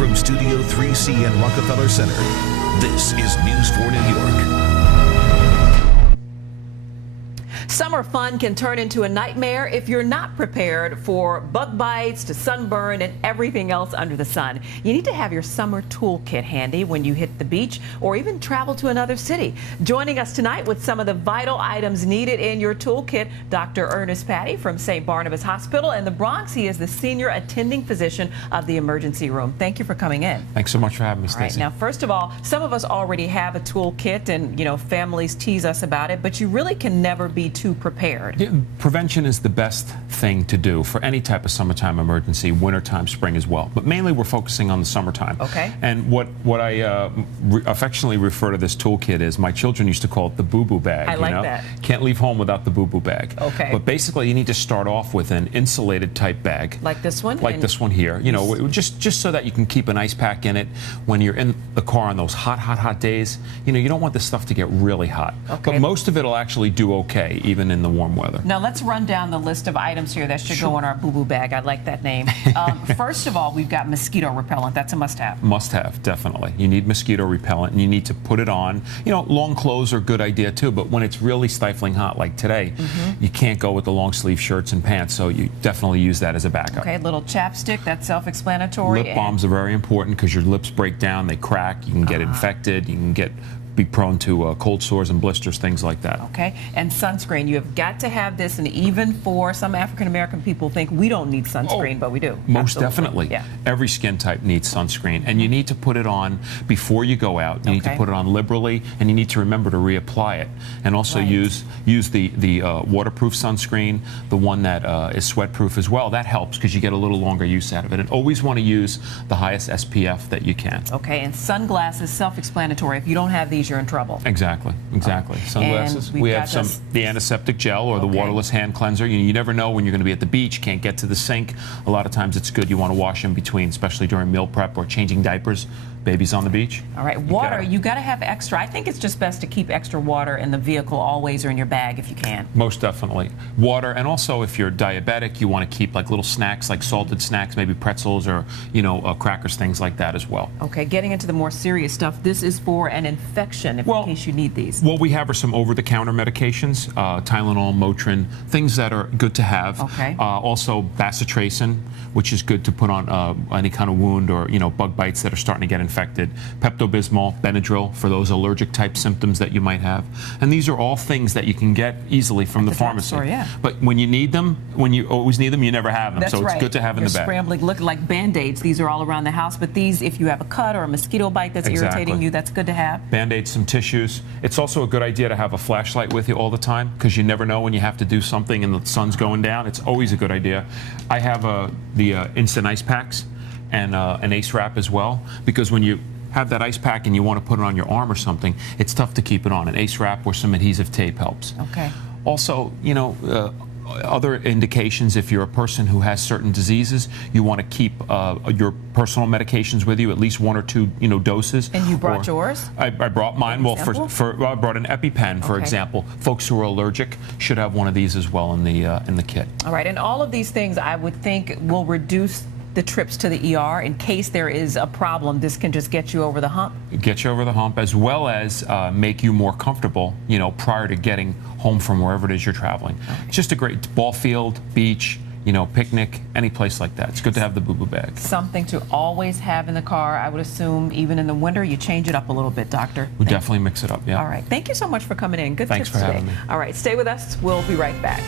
From Studio 3C and Rockefeller Center, this is News 4 New York. Summer fun can turn into a nightmare if you're not prepared for bug bites to sunburn and everything else under the sun. You need to have your summer toolkit handy when you hit the beach or even travel to another city. Joining us tonight with some of the vital items needed in your toolkit, Dr. Ernest Patti from St. Barnabas Hospital in the Bronx. He is the senior attending physician of the emergency room. Thank you for coming in. Thanks so much for having me, All right, Stacey. now, first of all, some of us already have a toolkit and, families tease us about it, but you really can never be too prepared. Yeah, prevention is the best thing to do for any type of summertime emergency, wintertime, spring as well. But mainly we're focusing on the summertime. Okay. And what I affectionately refer to this toolkit is, my children used to call it the boo-boo bag. I like that. Can't leave home without the boo-boo bag. Okay. But basically you need to start off with an insulated type bag. Like this one? Like this one here. Just so that you can keep an ice pack in it when you're in the car on those hot days. You don't want this stuff to get really hot. Okay. But most of it will actually do okay, even in the warm weather. Now let's run down the list of items here that should go in our boo-boo bag. I like that name. First of all, we've got mosquito repellent. That's a must-have. Must-have, definitely. You need mosquito repellent, and you need to put it on. Long clothes are a good idea too, but when it's really stifling hot like today, you can't go with the long sleeve shirts and pants, so you definitely use that as a backup. Okay, little chapstick, that's self-explanatory. Lip balms are very important because your lips break down, they crack, you can get infected, you can be prone to cold sores and blisters, things like that. Okay, and sunscreen. You have got to have this, and even for some African-American people think we don't need sunscreen, but we do. Most Absolutely. definitely. Yeah. Every skin type needs sunscreen, and you need to put it on before you go out. You need to put it on liberally, and you need to remember to reapply it. And also use the waterproof sunscreen, the one that is sweat-proof as well. That helps because you get a little longer use out of it. And always want to use the highest SPF that you can. Okay, and sunglasses, self-explanatory. If you don't have these, you're in trouble. Exactly. Sunglasses. We have the antiseptic gel or the waterless hand cleanser. You never know when you're going to be at the beach, can't get to the sink. A lot of times it's good. You want to wash in between, especially during meal prep or changing diapers. Babies on the beach. All right, water, you got to have extra. I think it's just best to keep extra water in the vehicle always or in your bag if you can. Most definitely. Water, and also if you're diabetic, you want to keep like little snacks, like salted snacks, maybe pretzels or, crackers, things like that as well. Okay, getting into the more serious stuff, this is for an infection in case you need these. What we have are some over-the-counter medications, Tylenol, Motrin, things that are good to have. Okay. Also bacitracin, which is good to put on any kind of wound or, bug bites that are starting to get infected. Pepto-Bismol, Benadryl for those allergic type symptoms that you might have. And these are all things that you can get easily from the pharmacy. Store, yeah. But when you need them, when you always need them, you never have them. That's so it's good to have in the bag. Scrambling, looking like Band-Aids. These are all around the house. But these, if you have a cut or a mosquito bite that's irritating you, that's good to have. Band-Aids, some tissues. It's also a good idea to have a flashlight with you all the time because you never know when you have to do something and the sun's going down. It's always a good idea. I have the instant ice packs and an ace wrap as well, because when you have that ice pack and you want to put it on your arm or something, it's tough to keep it on. An ace wrap or some adhesive tape helps. Okay. Also, other indications, if you're a person who has certain diseases, you want to keep your personal medications with you, at least 1 or 2 doses. And you brought yours? I brought mine. Well, I brought an EpiPen, for example. Folks who are allergic should have one of these as well in the kit. All right, and all of these things I would think will reduce the trips to the ER in case there is a problem. This can just get you over the hump. Get you over the hump, as well as make you more comfortable, prior to getting home from wherever it is you're traveling. Okay. It's just a great ball field, beach, picnic, any place like that. It's good to have the boo-boo bag. Something to always have in the car. I would assume even in the winter, you change it up a little bit, Doctor. We definitely mix it up, yeah. All right. Thank you so much for coming in. Good Thanks tips for today. having me. All right. Stay with us. We'll be right back.